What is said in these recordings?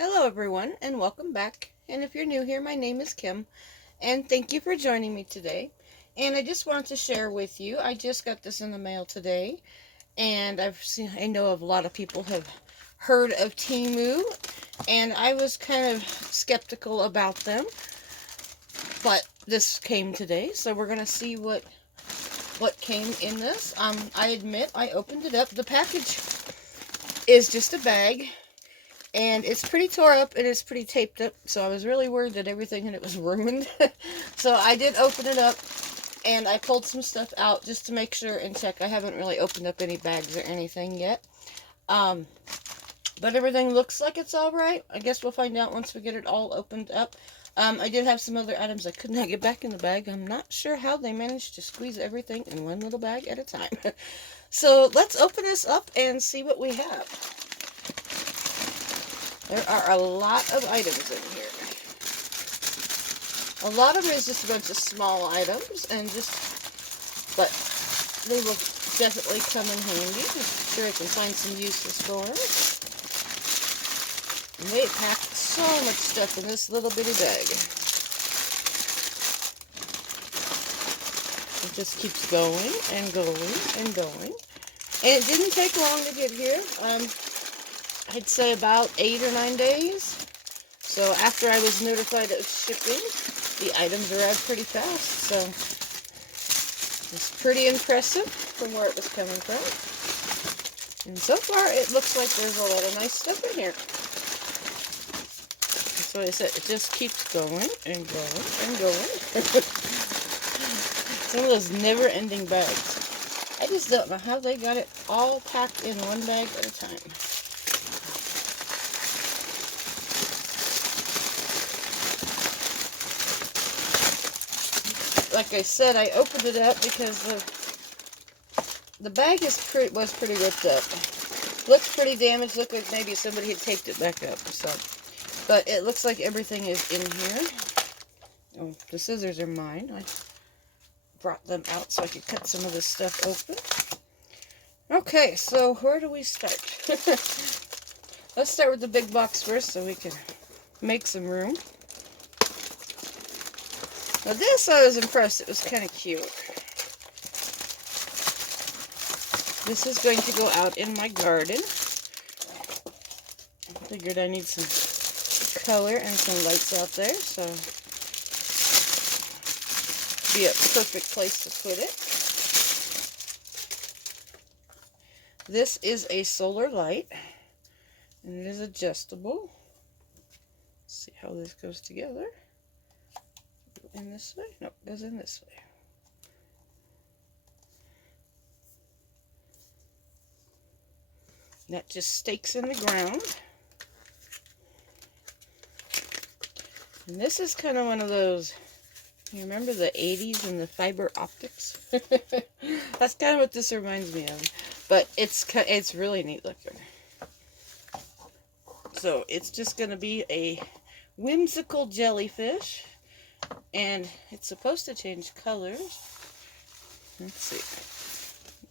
Hello everyone and welcome back. And if you're new here, my name is Kim and thank you for joining me today. And I just wanted to share with you, I just got this in the mail today and I know of a lot of people have heard of Temu and I was kind of skeptical about them, but this came today, so we're going to see what came in this. I admit I opened it up. The package is just a bag. And it's pretty tore up and it's pretty taped up, so I was really worried that everything in it was ruined. So I did open it up and I pulled some stuff out just to make sure and check. I haven't really opened up any bags or anything yet. But everything looks like it's alright. I guess we'll find out once we get it all opened up. I did have some other items I could not get back in the bag. I'm not sure how they managed to squeeze everything in one little bag at a time. So let's open this up and see what we have. There are a lot of items in here. A lot of them is just a bunch of small items, but they will definitely come in handy. I'm sure I can find some uses for them. And they packed so much stuff in this little bitty bag. It just keeps going and going and going. And it didn't take long to get here. I'd say about 8 or 9 days. So after I was notified of shipping, the items arrived pretty fast. So it's pretty impressive from where it was coming from. And so far, it looks like there's a lot of nice stuff in here. That's what I said. It just keeps going and going and going. Some of those never-ending bags. I just don't know how they got it all packed in one bag at a time. Like I said, I opened it up because the bag was pretty ripped up. Looks pretty damaged. Looked like maybe somebody had taped it back up. So, but it looks like everything is in here. Oh, the scissors are mine. I brought them out so I could cut some of this stuff open. Okay, so where do we start? Let's start with the big box first so we can make some room. Now this, I was impressed. It was kind of cute. This is going to go out in my garden. I figured I need some color and some lights out there, so be a perfect place to put it. This is a solar light, and it is adjustable. Let's see how this goes together. In this way? Nope, it goes in this way. That just stakes in the ground. And this is kind of one of those, you remember the 80s and the fiber optics? That's kind of what this reminds me of. But it's really neat looking. So it's just going to be a whimsical jellyfish. And it's supposed to change colors. Let's see.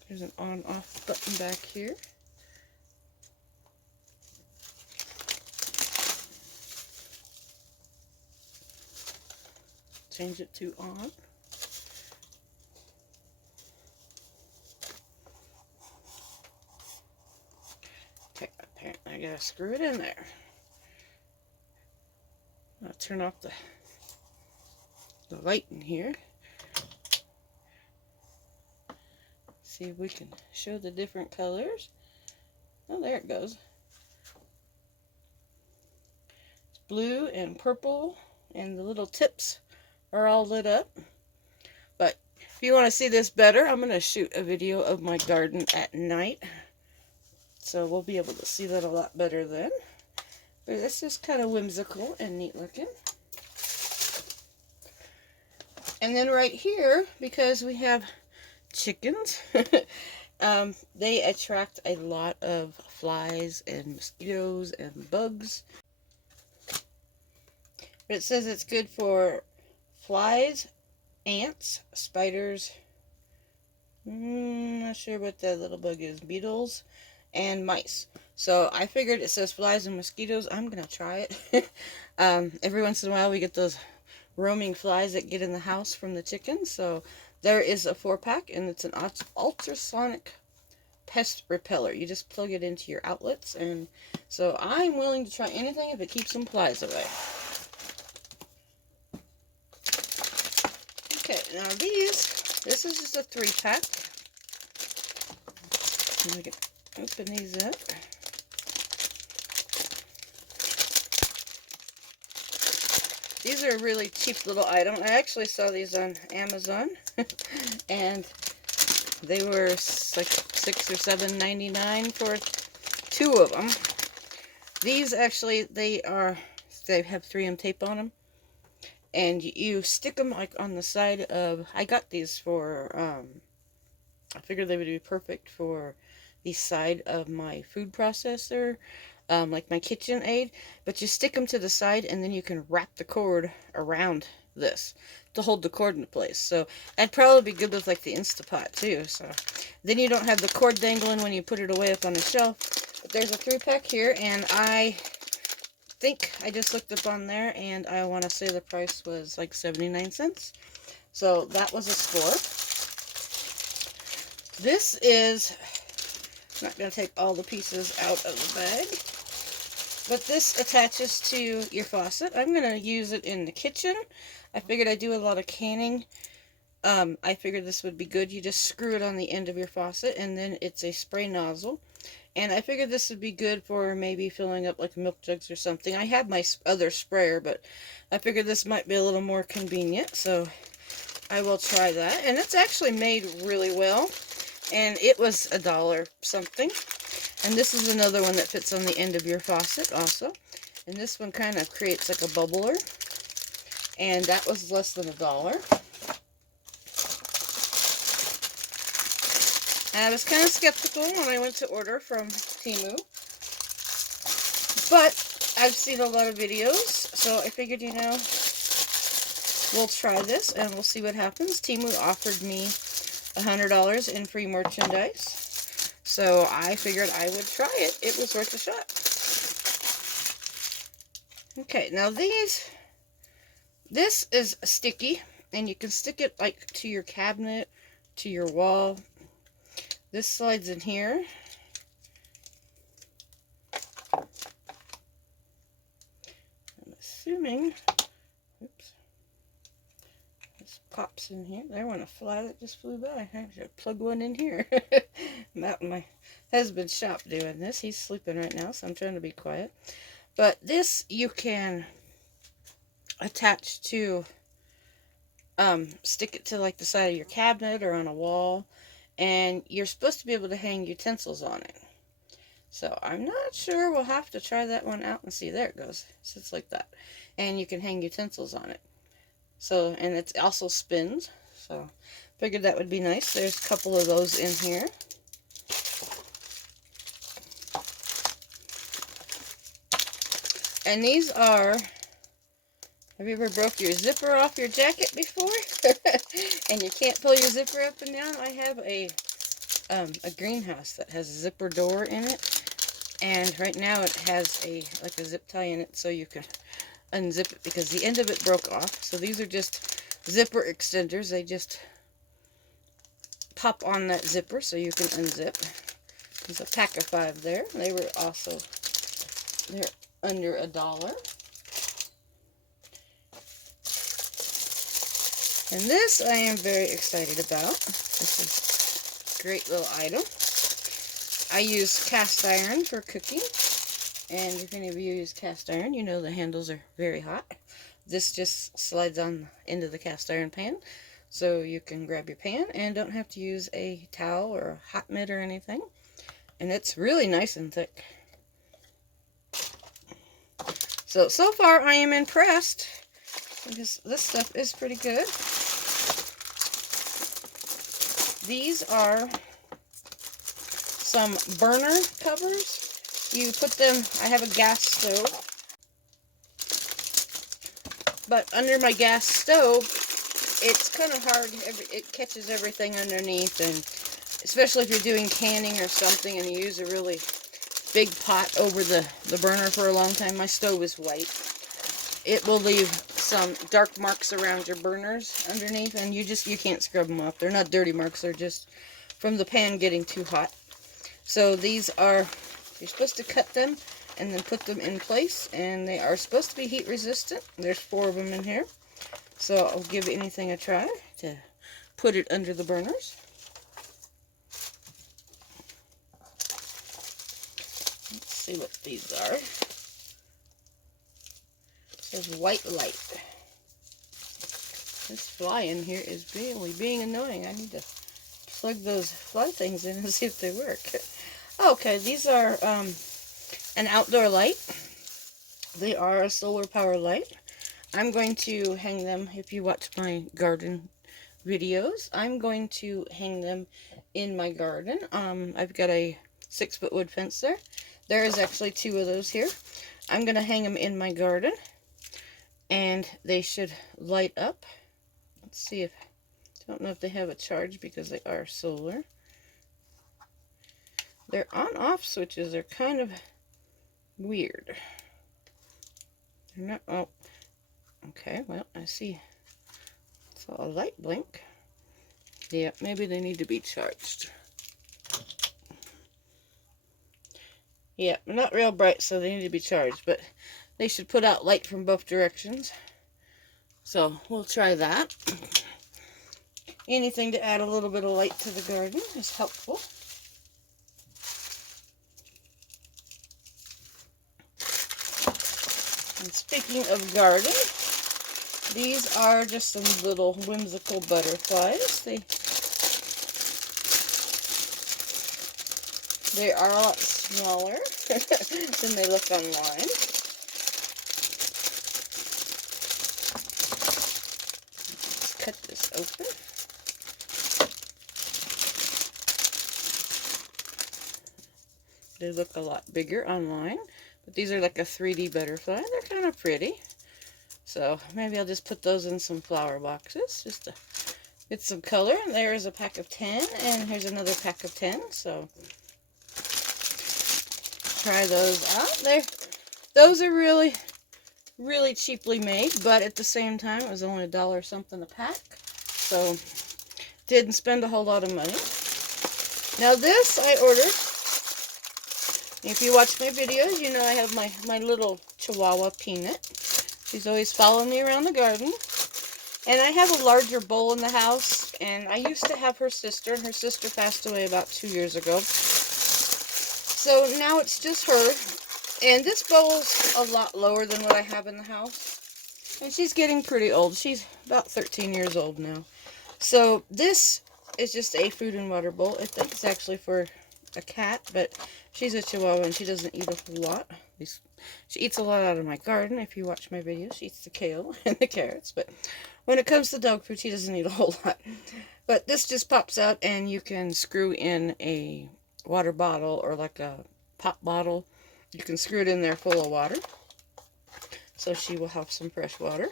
There's an on-off button back here. Change it to on. Okay, apparently I gotta screw it in there. I'll turn off the light in here. See if we can show the different colors. Oh, there it goes. It's blue and purple, and the little tips are all lit up. But if you want to see this better, I'm going to shoot a video of my garden at night. So we'll be able to see that a lot better then. But this is kind of whimsical and neat looking. And then right here, because we have chickens, they attract a lot of flies and mosquitoes and bugs. But it says it's good for flies, ants, spiders, not sure what that little bug is, beetles, and mice. So I figured it says flies and mosquitoes. I'm going to try it. Every once in a while we get those roaming flies that get in the house from the chickens. So there is a 4-pack, and it's an ultrasonic pest repeller. You just plug it into your outlets, and so I'm willing to try anything if it keeps some flies away. Okay, now this is just a 3-pack. We can open these up. These are a really cheap little item. I actually saw these on Amazon, and they were like $6 or $7.99 for 2 of them. These actually, they have 3M tape on them, and you stick them like on the side of. I got these for. I figured they would be perfect for the side of my food processor. Like my KitchenAid, but you stick them to the side, and then you can wrap the cord around this to hold the cord into place. So that'd probably be good with like the Instapot too. So then you don't have the cord dangling when you put it away up on the shelf. But there's a 3-pack here, and I think I just looked up on there, and I want to say the price was like 79 cents. So that was a score. This is, I'm not going to take all the pieces out of the bag. But this attaches to your faucet. I'm going to use it in the kitchen. I figured I do a lot of canning. I figured this would be good. You just screw it on the end of your faucet, and then it's a spray nozzle. And I figured this would be good for maybe filling up like milk jugs or something. I have my other sprayer, but I figured this might be a little more convenient. So I will try that. And it's actually made really well. And it was $1 something. And this is another one that fits on the end of your faucet also. And this one kind of creates like a bubbler. And that was less than $1. And I was kind of skeptical when I went to order from Temu. But I've seen a lot of videos, so I figured, you know, we'll try this and we'll see what happens. Temu offered me $100 in free merchandise. So I figured I would try it. It was worth a shot. Okay, now this is sticky, and you can stick it like to your cabinet, to your wall. This slides in here. I'm assuming, oops, this pops in here. There went a fly that just flew by. I should plug one in here. I'm out in my husband's shop doing this. He's sleeping right now, so I'm trying to be quiet. But this you can attach to, stick it to like the side of your cabinet or on a wall, and you're supposed to be able to hang utensils on it. So I'm not sure. We'll have to try that one out and see. There it goes. It sits like that, and you can hang utensils on it. So, and it also spins. So figured that would be nice. There's a couple of those in here. And these are, have you ever broke your zipper off your jacket before? And you can't pull your zipper up and down? I have a greenhouse that has a zipper door in it. And right now it has like a zip tie in it, so you can unzip it because the end of it broke off. So these are just zipper extenders. They just pop on that zipper so you can unzip. There's a pack of 5 there. They were also, they're under $1. And this I am very excited about. This is a great little item. I use cast iron for cooking. And if any of you use cast iron, you know the handles are very hot. This just slides on into the cast iron pan. So you can grab your pan and don't have to use a towel or a hot mitt or anything. And it's really nice and thick. So far I am impressed. Because this stuff is pretty good. These are some burner covers. You put them, I have a gas stove. But under my gas stove, it's kind of hard. It catches everything underneath. And especially if you're doing canning or something and you use a really big pot over the burner for a long time. My stove is white. It will leave some dark marks around your burners underneath, and you can't scrub them off. They're not dirty marks, they're just from the pan getting too hot. So these are, you're supposed to cut them and then put them in place, and they are supposed to be heat resistant. There's 4 of them in here. So I'll give anything a try to put it under the burners. Let's see what these are. It says white light. This fly in here is really being annoying. I need to plug those fly things in and see if they work. Okay, these are an outdoor light. They are a solar power light. I'm going to hang them, if you watch my garden videos, I'm going to hang them in my garden. I've got a 6-foot wood fence there. There is actually 2 of those here. I'm going to hang them in my garden, and they should light up. Let's see if, I don't know if they have a charge because they are solar. Their on-off switches are kind of weird. They're not, oh, okay, well, I see. Saw a light blink. Yeah, maybe they need to be charged. Yeah, not real bright, so they need to be charged, but they should put out light from both directions. So we'll try that. Anything to add a little bit of light to the garden is helpful. And speaking of garden, these are just some little whimsical butterflies. They are a lot smaller than they look online. Let's cut this open. They look a lot bigger online, but these are like a 3D butterfly. They're kind of pretty. So maybe I'll just put those in some flower boxes just to get some color. And there is a pack of 10, and here's another pack of 10. So try those out. Those are really, really cheaply made, but at the same time, it was only $1 something a pack. So didn't spend a whole lot of money. Now this I ordered. If you watch my videos, you know I have my little Chihuahua Peanut. She's always following me around the garden. And I have a larger bowl in the house, and I used to have her sister, and her sister passed away about 2 years ago. So now it's just her, and this bowl's a lot lower than what I have in the house. And she's getting pretty old. She's about 13 years old now. So this is just a food and water bowl. I think it's actually for a cat, but she's a Chihuahua and she doesn't eat a whole lot. She eats a lot out of my garden. If you watch my videos, she eats the kale and the carrots, but when it comes to dog food, she doesn't eat a whole lot. But this just pops out, and you can screw in a water bottle or like a pop bottle. You can screw it in there full of water, so she will have some fresh water.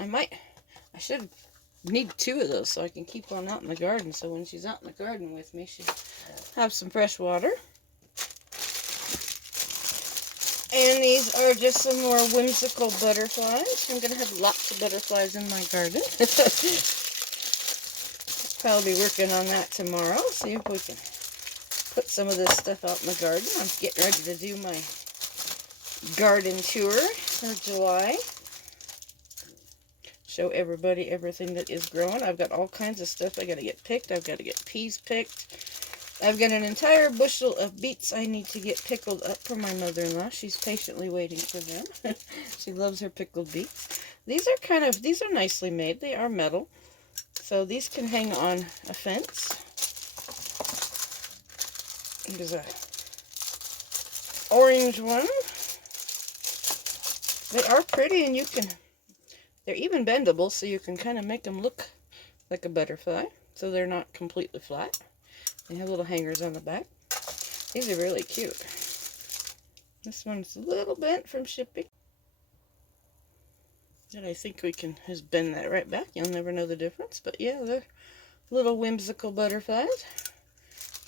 I should need 2 of those so I can keep one out in the garden, so when she's out in the garden with me, she'll have some fresh water. And these are just some more whimsical butterflies. I'm going to have lots of butterflies in my garden. Probably be working on that tomorrow. See if we can put some of this stuff out in the garden. I'm getting ready to do my garden tour for July. Show everybody everything that is growing. I've got all kinds of stuff I got to get picked. I've got to get peas picked. I've got an entire bushel of beets I need to get pickled up for my mother-in-law. She's patiently waiting for them. She loves her pickled beets. These are nicely made. They are metal. So these can hang on a fence. There's a orange one. They are pretty, and they're even bendable, so you can kind of make them look like a butterfly. So they're not completely flat. They have little hangers on the back. These are really cute. This one's a little bent from shipping. And I think we can just bend that right back. You'll never know the difference. But yeah, they're little whimsical butterflies.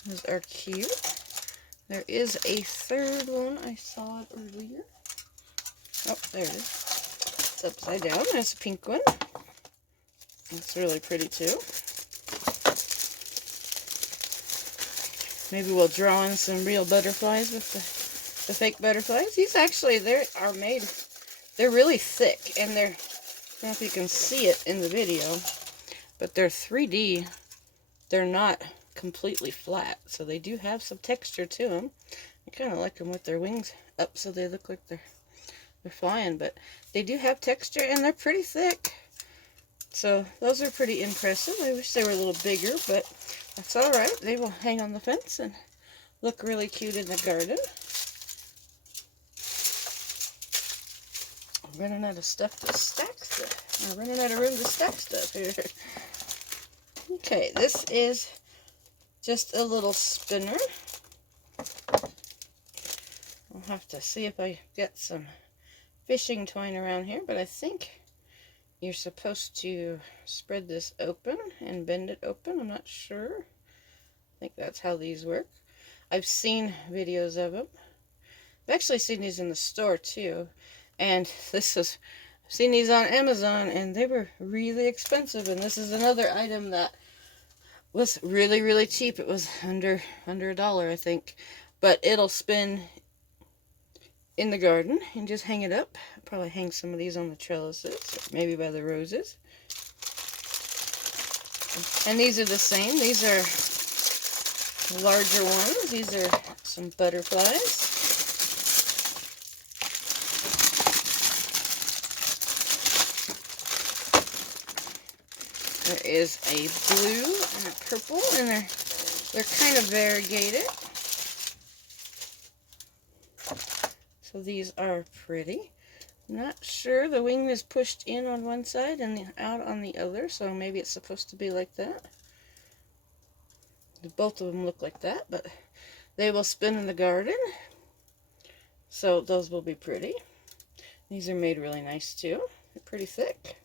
Those are cute. There is a third one. I saw it earlier. Oh, there it is. It's upside down. There's a pink one. It's really pretty too. Maybe we'll draw in some real butterflies with the fake butterflies. These actually, they're really thick, and I don't know if you can see it in the video, but they're 3D. They're not completely flat, so they do have some texture to them. I kind of like them with their wings up so they look like they're flying, but they do have texture, and they're pretty thick. So those are pretty impressive. I wish they were a little bigger, but that's alright. They will hang on the fence and look really cute in the garden. I'm running out of stuff to stack stuff. I'm running out of room to stack stuff here. Okay, this is just a little spinner. I'll have to see if I get some fishing twine around here, but I think you're supposed to spread this open and bend it open. I'm not sure. I think that's how these work. I've seen videos of them. I've actually seen these in the store too. And I've seen these on Amazon, and they were really expensive. And this is another item that was really, really cheap. It was under $1, I think. But it'll spin in the garden and just hang it up. I'll probably hang some of these on the trellises, maybe by the roses. And these are the same. These are larger ones. These are some butterflies. There is a blue and a purple, and they're kind of variegated. So these are pretty. Not sure. The wing is pushed in on one side and out on the other, so maybe it's supposed to be like that. Both of them look like that, but they will spin in the garden. So those will be pretty. These are made really nice too. They're pretty thick.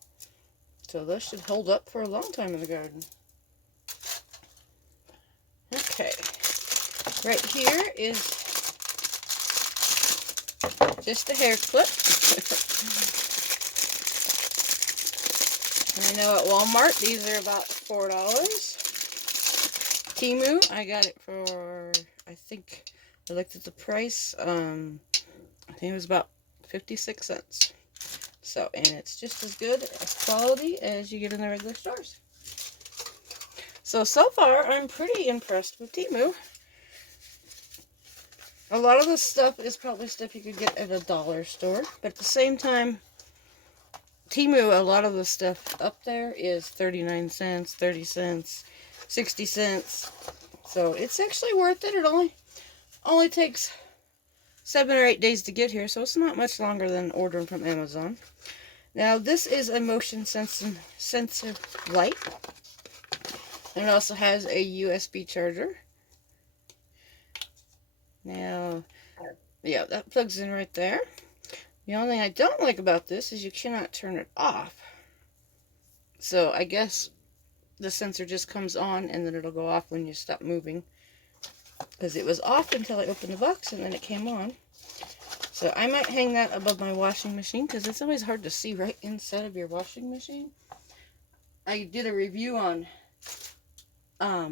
So those should hold up for a long time in the garden. Okay. Right here is just a hair clip. I know at Walmart these are about $4. Temu, I got it for, I think, I looked at the price, I think it was about 56 cents. So, and it's just as good as quality as you get in the regular stores. So far, I'm pretty impressed with Temu. A lot of this stuff is probably stuff you could get at a dollar store, but at the same time, Temu, a lot of the stuff up there is 39 cents, 30 cents, 60 cents. So it's actually worth it. It only takes 7 or 8 days to get here, so it's not much longer than ordering from Amazon. Now, this is a motion sensor light. And it also has a USB charger. Now, yeah, that plugs in right there. The only thing I don't like about this is you cannot turn it off. So I guess the sensor just comes on and then it'll go off when you stop moving. Because it was off until I opened the box and then it came on. So I might hang that above my washing machine because it's always hard to see right inside of your washing machine. I did a review on a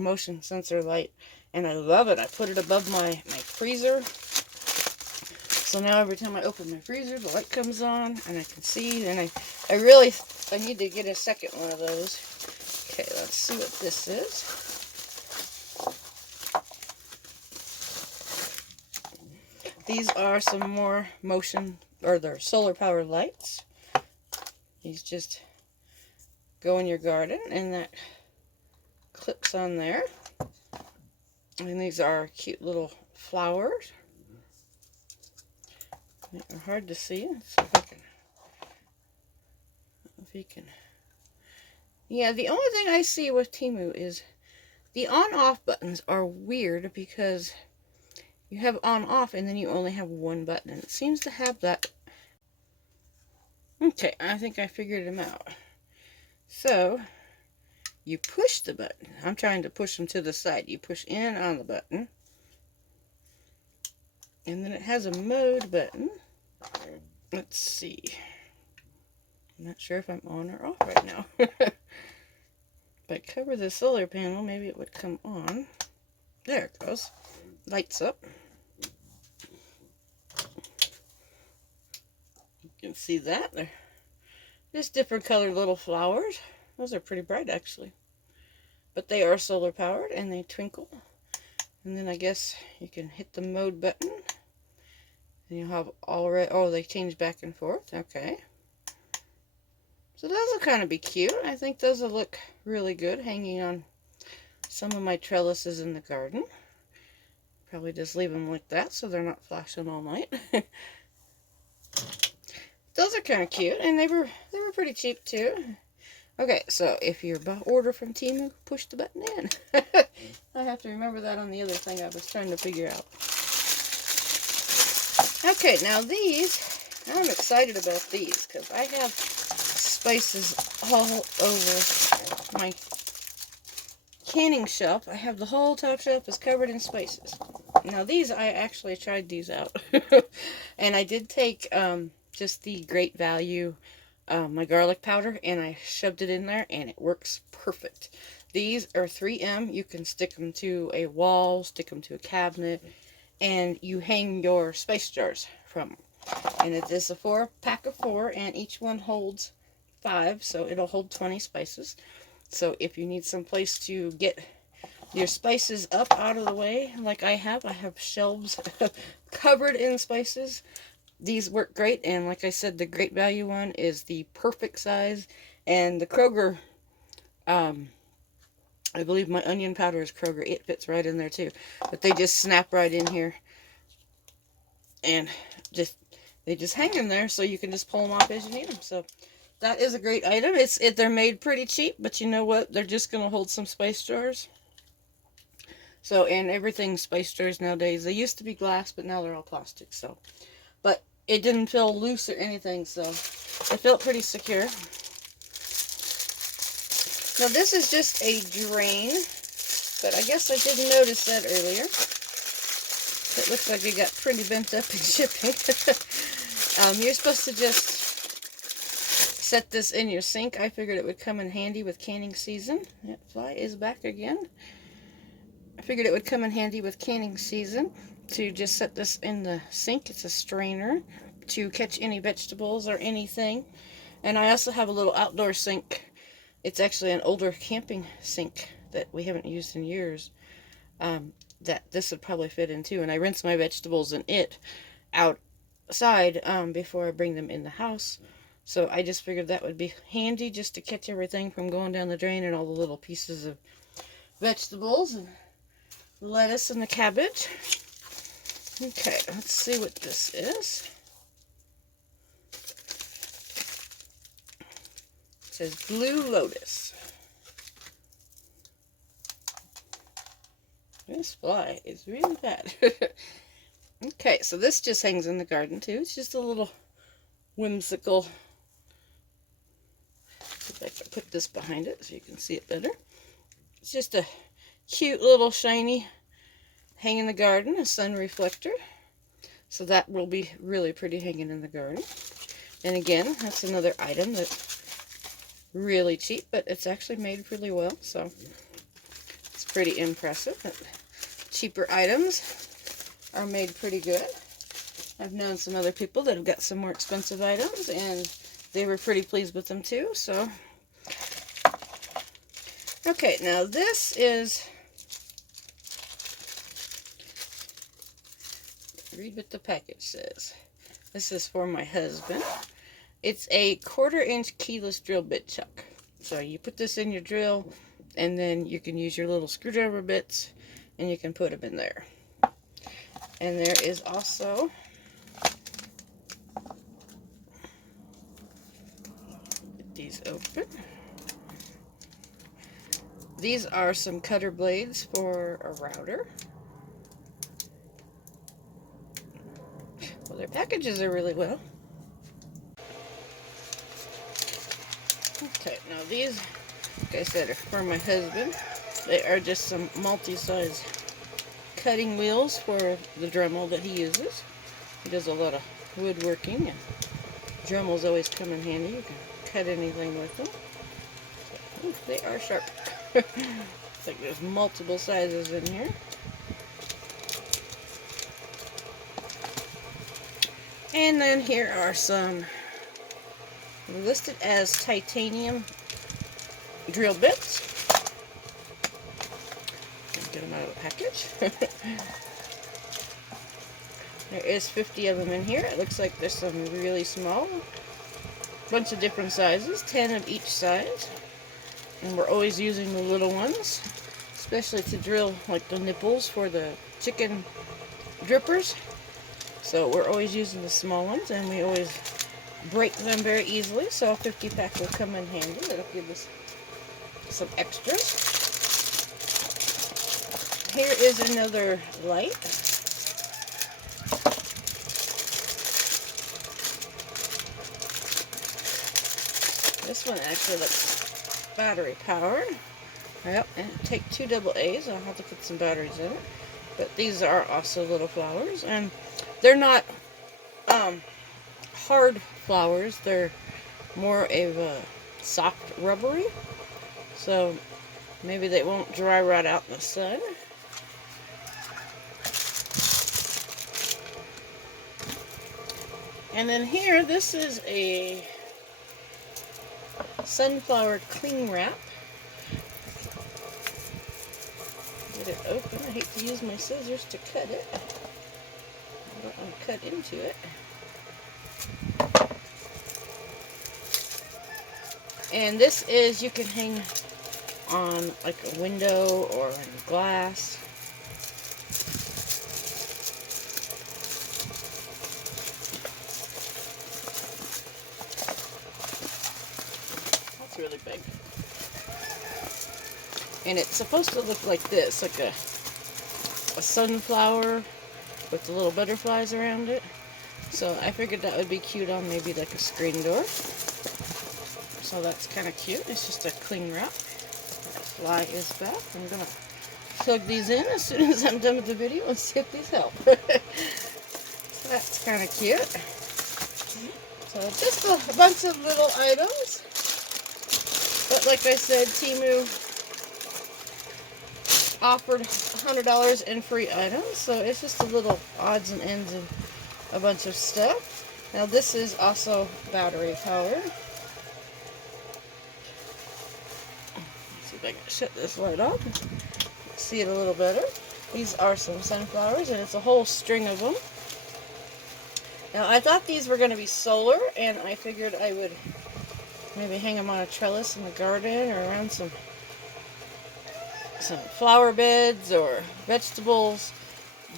motion sensor light and I love it. I put it above my freezer. So now every time I open my freezer, the light comes on and I can see. And I need to get a second one of those. Okay, let's see what this is. These are some more they're solar powered lights. These just go in your garden and that clips on there. And these are cute little flowers. They're hard to see. Let's see if you can. Yeah, the only thing I see with Temu is the on-off buttons are weird because you have on-off and then you only have one button. And it seems to have that. Okay, I think I figured them out. So, you push the button. I'm trying to push them to the side. You push in on the button. And then it has a mode button. Let's see. I'm not sure if I'm on or off right now. If I cover the solar panel, maybe it would come on. There it goes. Lights up. You can see that. They're just different colored little flowers. Those are pretty bright, actually. But they are solar powered and they twinkle. And then I guess you can hit the mode button. And you'll have already, oh, they change back and forth. Okay. So those will kind of be cute. I think those will look really good hanging on some of my trellises in the garden. Probably just leave them like that so they're not flashing all night. Those are kind of cute, and they were pretty cheap too. Okay, so if you order from Temu, push the button in. I have to remember that on the other thing I was trying to figure out. Okay, now these, I'm excited about these because I have spices all over my canning shelf. I have the whole top shelf is covered in spices. Now these, I actually tried these out. And I did take just the Great Value, my garlic powder, and I shoved it in there and it works perfect. These are 3M. You can stick them to a wall, stick them to a cabinet, and you hang your spice jars from them. And it is a pack of 4, and each one holds 5, so it'll hold 20 spices. So if you need some place to get your spices up out of the way, like I have shelves covered in spices. These work great, and like I said, the Great Value one is the perfect size, and the Kroger, I believe my onion powder is Kroger. It fits right in there too, but they just snap right in here, and they just hang in there, so you can just pull them off as you need them. So that is a great item. They're made pretty cheap, but you know what? They're just gonna hold some spice jars. So, and everything's spice jars nowadays. They used to be glass, but now they're all plastic. So, but it didn't feel loose or anything, so it felt pretty secure. Now this is just a drain, but I guess I didn't notice that earlier. It looks like it got pretty bent up in shipping. You're supposed to just set this in your sink. I figured it would come in handy with canning season. That fly is back again. I figured it would come in handy with canning season to just set this in the sink. It's a strainer to catch any vegetables or anything. And I also have a little outdoor sink. It's actually an older camping sink that we haven't used in years, that this would probably fit in too. And I rinse my vegetables in it outside before I bring them in the house. So I just figured that would be handy just to catch everything from going down the drain, and all the little pieces of vegetables and lettuce and the cabbage. Okay, let's see what this is. It says Blue Lotus. This fly is really bad. Okay, so this just hangs in the garden too. It's just a little whimsical. If I can put this behind it so you can see it better. It's just a cute little shiny hang in the garden, a sun reflector. So that will be really pretty hanging in the garden. And again, that's another item that's really cheap, but it's actually made really well. So it's pretty impressive that cheaper items are made pretty good. I've known some other people that have got some more expensive items, and they were pretty pleased with them too. So, okay, now this is, read what the package says. This is for my husband. It's a 1/4-inch keyless drill bit chuck. So you put this in your drill, and then you can use your little screwdriver bits, and you can put them in there. And there is also get these open. These are some cutter blades for a router. Well, their packages are really well. Okay, now these, like I said, are for my husband. They are just some multi-size cutting wheels for the Dremel that he uses. He does a lot of woodworking, and Dremels always come in handy. You can cut anything with them. So, ooh, they are sharp. It's like there's multiple sizes in here. And then here are some listed as titanium drill bits. Get them out of the package. There is 50 of them in here. It looks like there's some really small, bunch of different sizes, 10 of each size. And we're always using the little ones, especially to drill like the nipples for the chicken drippers. So we're always using the small ones, and we always break them very easily. So a 50 pack will come in handy. That'll give us some extras. Here is another light. This one actually looks battery powered. Yep, and take 2 AA's. I'll have to put some batteries in it. But these are also little flowers, and they're not hard flowers. They're more of a soft rubbery. So maybe they won't dry right out in the sun. And then here, this is a sunflower cling wrap. Get it open. I hate to use my scissors to cut it. I don't want to cut into it. And this is, you can hang on like a window or in glass. That's really big. And it's supposed to look like this, like a sunflower with the little butterflies around it. So I figured that would be cute on maybe like a screen door. So that's kind of cute. It's just a cling wrap. That fly is back. I'm going to plug these in as soon as I'm done with the video and see if these help. So that's kind of cute. So just a bunch of little items. But like I said, Temu offered $100 in free items. So it's just a little odds and ends and a bunch of stuff. Now this is also battery powered. I can shut this light off. See it a little better. These are some sunflowers, and it's a whole string of them. Now I thought these were going to be solar, and I figured I would maybe hang them on a trellis in the garden or around some flower beds or vegetables.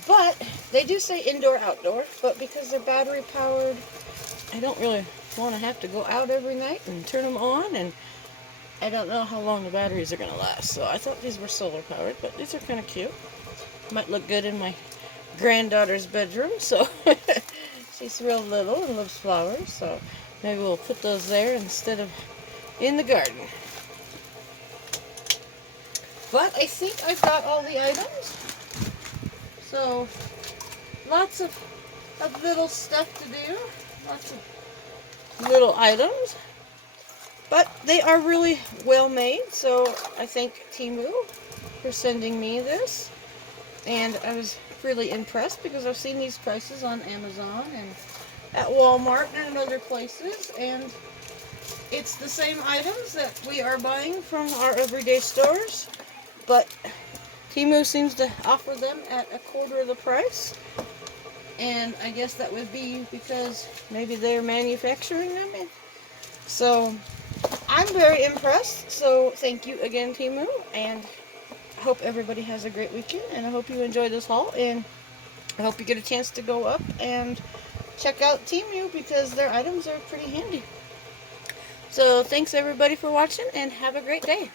But they do say indoor outdoor, but because they're battery powered, I don't really want to have to go out every night and turn them on, and I don't know how long the batteries are going to last, so I thought these were solar powered, but these are kind of cute. Might look good in my granddaughter's bedroom, so she's real little and loves flowers, so maybe we'll put those there instead of in the garden. But I think I've got all the items, so lots of little stuff to do, lots of little items. But they are really well made, so I thank Temu for sending me this. And I was really impressed because I've seen these prices on Amazon and at Walmart and other places. And it's the same items that we are buying from our everyday stores. But Temu seems to offer them at a quarter of the price. And I guess that would be because maybe they're manufacturing them. So I'm very impressed, so thank you again, Temu, and I hope everybody has a great weekend, and I hope you enjoy this haul, and I hope you get a chance to go up and check out Temu because their items are pretty handy. So thanks everybody for watching, and have a great day.